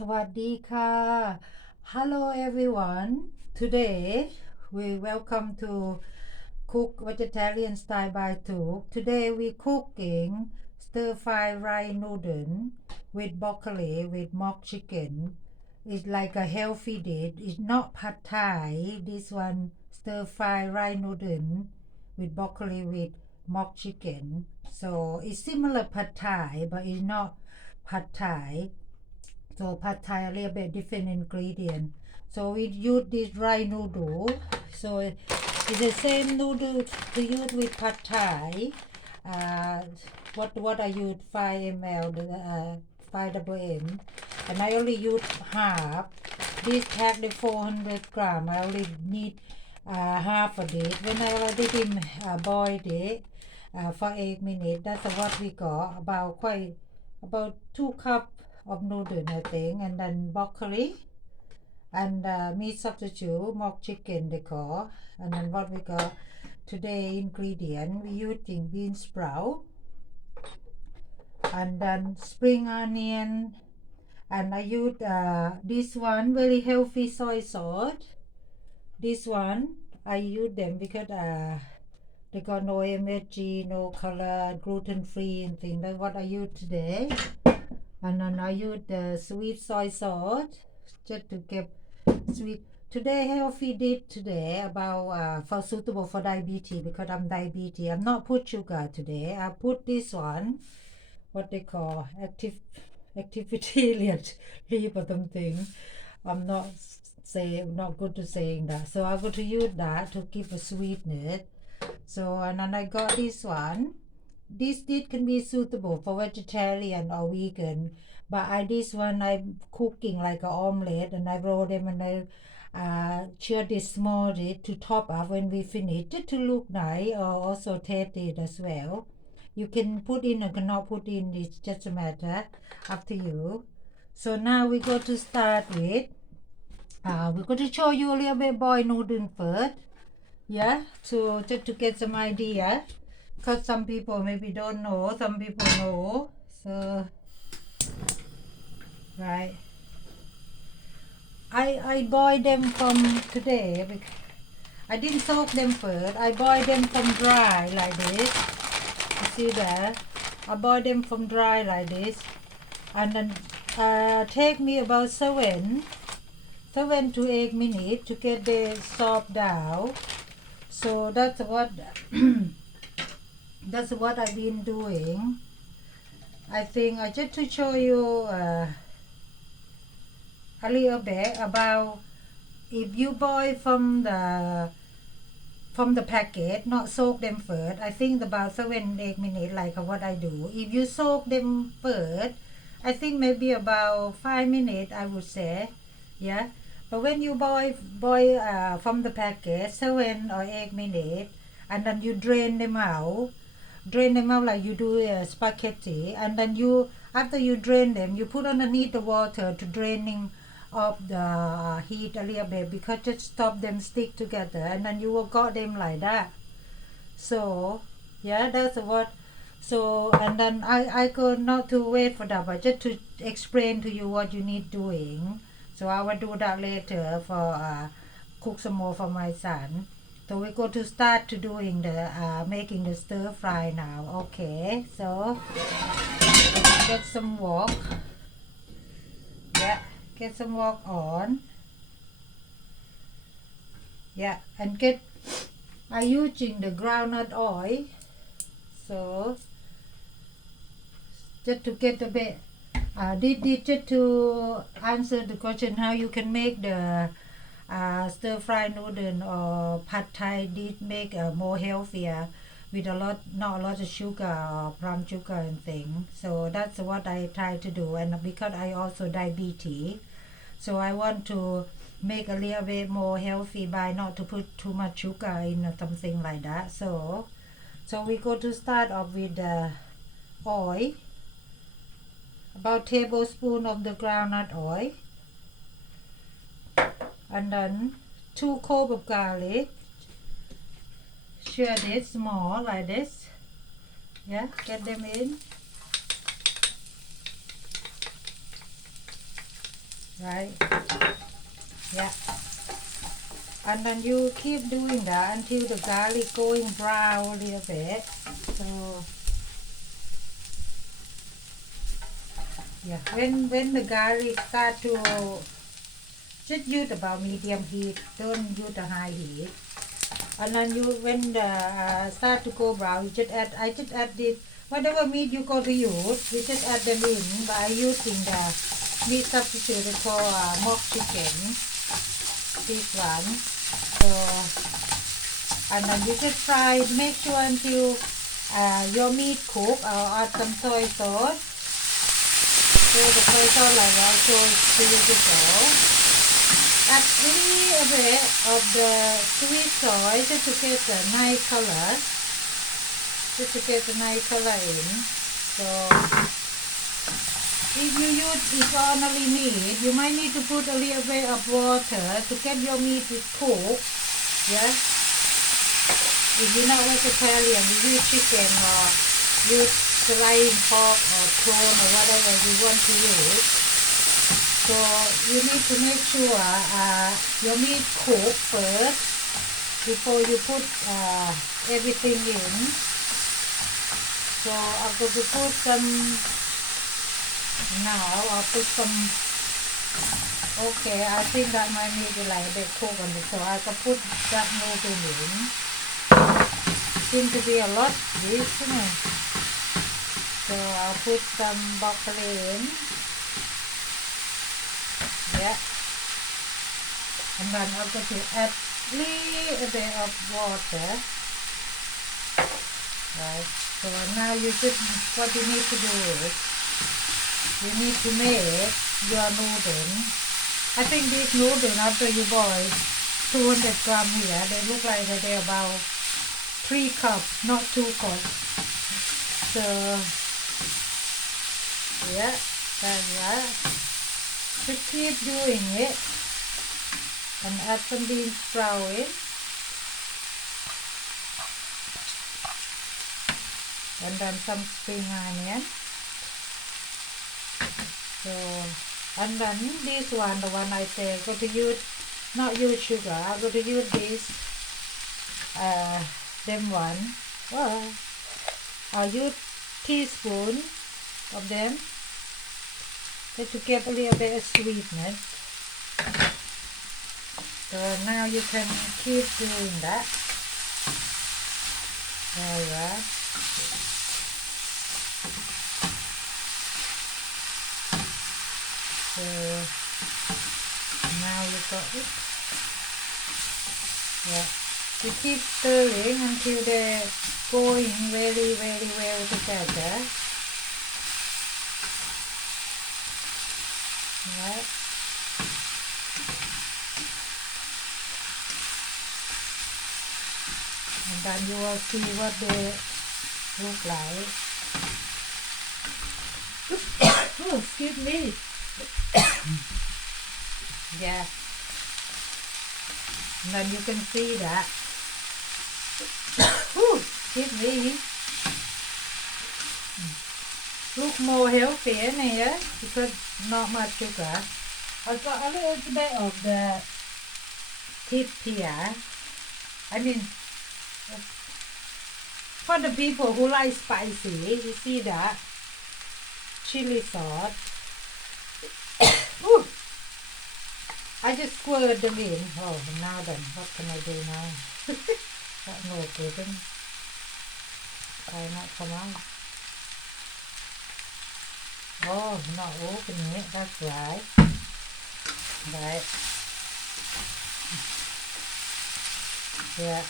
สวัสดีค่ะ Hello everyone. Today we welcome to cook vegetarian style by Tuk. Today we cooking stir fry rice noodle with broccoli with mock chicken. It's like a healthy dish. It's not pad thai. This one stir fry rice noodle with broccoli with mock chicken. So it's similar pad thai, but it's not pad thai. So pad thai a little bit different ingredient. So we use this rice noodle. So it's the same noodle to use with pad thai. Uh, what I use 5 ml, 5 m, and I only use half. This pack the 400 gram. I only need half of it. When I already been boiled it for 8 minutes, that's what we got. About 2 cup of noodle, I think, and then broccoli and meat substitute, mock chicken they call, and then what we got today ingredient we using bean sprout and then spring onion, and I use this one very healthy soy sauce. This one I use them because they got no MSG, no color, gluten free and things. That's what I use today. And then I use the sweet soy sauce just to get sweet. Today healthy dish today about for suitable for diabetes because I'm diabetes. I'm not put sugar today. I put this one, what they call activity leaf or something. I'm not good to saying that. So I'm going to use that to give a sweetness. So and then I got this one. This dish can be suitable for vegetarian or vegan, but this one I'm cooking like an omelette, and I roll them and I share this small dish to top up when we finish, just to look nice or also taste it as well. You can put in or cannot put in, it's just a matter up to you. So now we go to start with. We're going to show you a little bit boiled noodle first. Yeah, so just to get some idea, because some people maybe don't know, some people know. So right, I boil them from today because I didn't soak them first. I boil them from dry like this. You see that? I boil them from dry like this, and then take me about 7 to 8 minutes to get the soft down. So that's what that's what I've been doing. I think I just to show you a little bit about if you boil from the packet, not soak them first. I think about 7-8 minutes, like what I do. If you soak them first, I think maybe about 5 minutes, I would say. Yeah. But when you boil from the packet, 7 or 8 minutes, and then you drain them out like you do spaghetti, and then after you drain them, you put underneath the water to draining of the heat a little bit, because just stop them stick together, and then you will got them like that. So yeah, that's what. So and then I go not to wait for that, but just to explain to you what you need doing. So I will do that later for cook some more for my son. So we go to start to doing the making the stir fry now. Okay, so let's get some wok. Yeah, get some wok on. Yeah, and I using the groundnut oil. So just to get a bit did just to answer the question how you can make the stir fry noodle or pad thai did make more healthier with not a lot of sugar or brown sugar and things. So that's what I try to do, and because I also diabetes, so I want to make a little bit more healthy by not to put too much sugar in or something like that. So we go to start off with the oil, about tablespoon of the groundnut oil, and then 2 cloves of garlic. Shred it small like this. Yeah, get them in. right? Yeah. And then you keep doing that until the garlic going brown a little bit. So yeah, when the garlic start to just use about medium heat, don't use the high heat. And then you when the start to go brown, you just add I just add this whatever meat you go to use, you just add them in by using the meat substitute for mock chicken. This one. So and then you just fry, make sure until your meat cook. I'll add some soy sauce. So the soy sauce like I'll show to you before. Add a little bit of the sweet soy just to get the nice color. Just to get the nice color in. So if you use only meat, you might need to put a little bit of water to get your meat to cook. Yeah. If you're not vegetarian, you use chicken or use frying pork or prawn or whatever you want to use. So you need to make sure your meat cook first before you put everything in. So I'm going to put some now. I'll put some. Okay, I think that might need to like a bit cook on it, so I can put that noodle in. Seems to be a lot this, isn't it? So I'll put some broccoli in. Yeah. And then I'm going to add a little bit of water. Right. So now you just, what you need to do is, you need to make your noodle. I think these noodles, after you boil 200 grams here, they look like they're about 3 cups, not 2 cups. So, yeah, that's that. Just keep doing it. And add some bean sprout in. And then some spring onion. So, and then this one, the one I say, I'm going to use, not use sugar, I'm going to use this, them one. Well, I'll use teaspoon of them just to get a little bit of sweetness. So now you can keep doing that. There you are. So now you got it. Yeah. You keep stirring until they're going very, very well together. Right. And then you will see what they look like. Oh, excuse me. Yeah. And then you can see that. Oh, excuse me. Look more healthy in here because not much sugar. I've got a little bit of the tip here. I mean, for the people who like spicy, you see that? Chili sauce. Ooh. I just squirt them in. Oh, now then, what can I do now? That's no good. Try not come out. Oh, not opening it. That's right. Right. Yeah.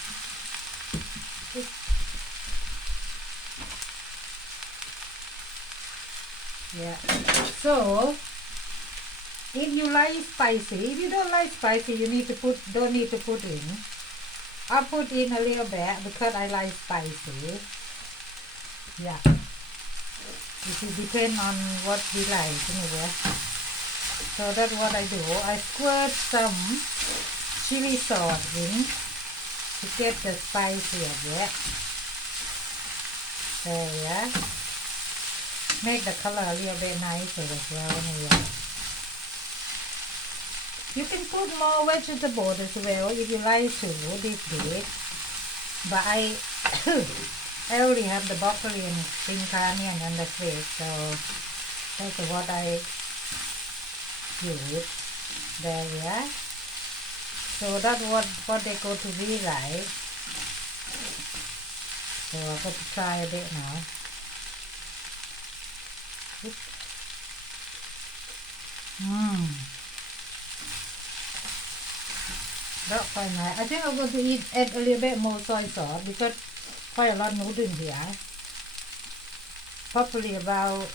Yeah. So, if you like spicy, if you don't like spicy, you need to don't need to put in. I'll put in a little bit because I like spicy. Yeah. It depends on what we like anyway. So that's what I do. I squirt some chili sauce in to get the spicy of it. There, yeah. Make the color a little bit nicer as well anyway. You can put more vegetables as well if you like to this day. But I I already have the broccoli and spring onion and the fish, so that's what I use. There we are. So that's what they go to be like. So I'm going to try a bit now. That's quite nice. I think I'm going to add a little bit more soy sauce because quite a lot of noodles here. Probably about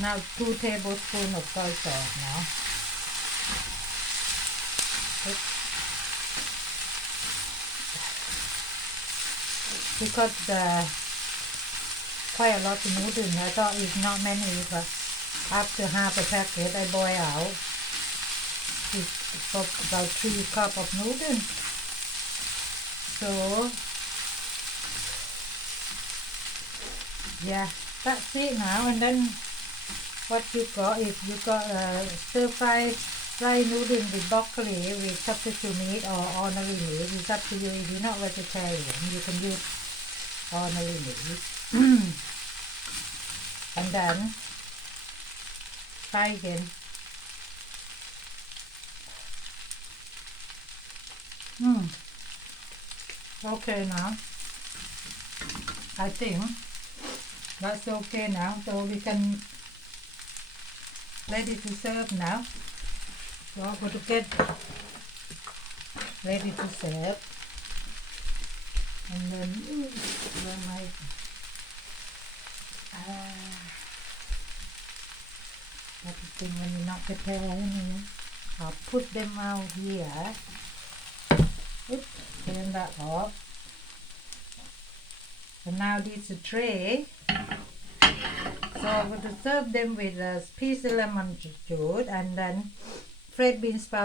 now 2 tablespoons of soy sauce now. Because quite a lot of noodles, I thought it's not many, but after half a packet I boil out. It's about 3 cups of noodles. So yeah, that's it now. And then what you got is you got stir fried noodles with broccoli with substitute meat or ordinary meat. It's up to you. If you're not vegetarian, you can use ordinary meat. And then try again. Okay now. I think that's okay now. So we can ready to serve now. So I'm going to get ready to serve. And then where my that's the thing when you're not prepared. I'll put them out here. Oops, turn that off. And now this is a tray. So I'm going to serve them with a piece of lemon juice and then fresh bean sprouts.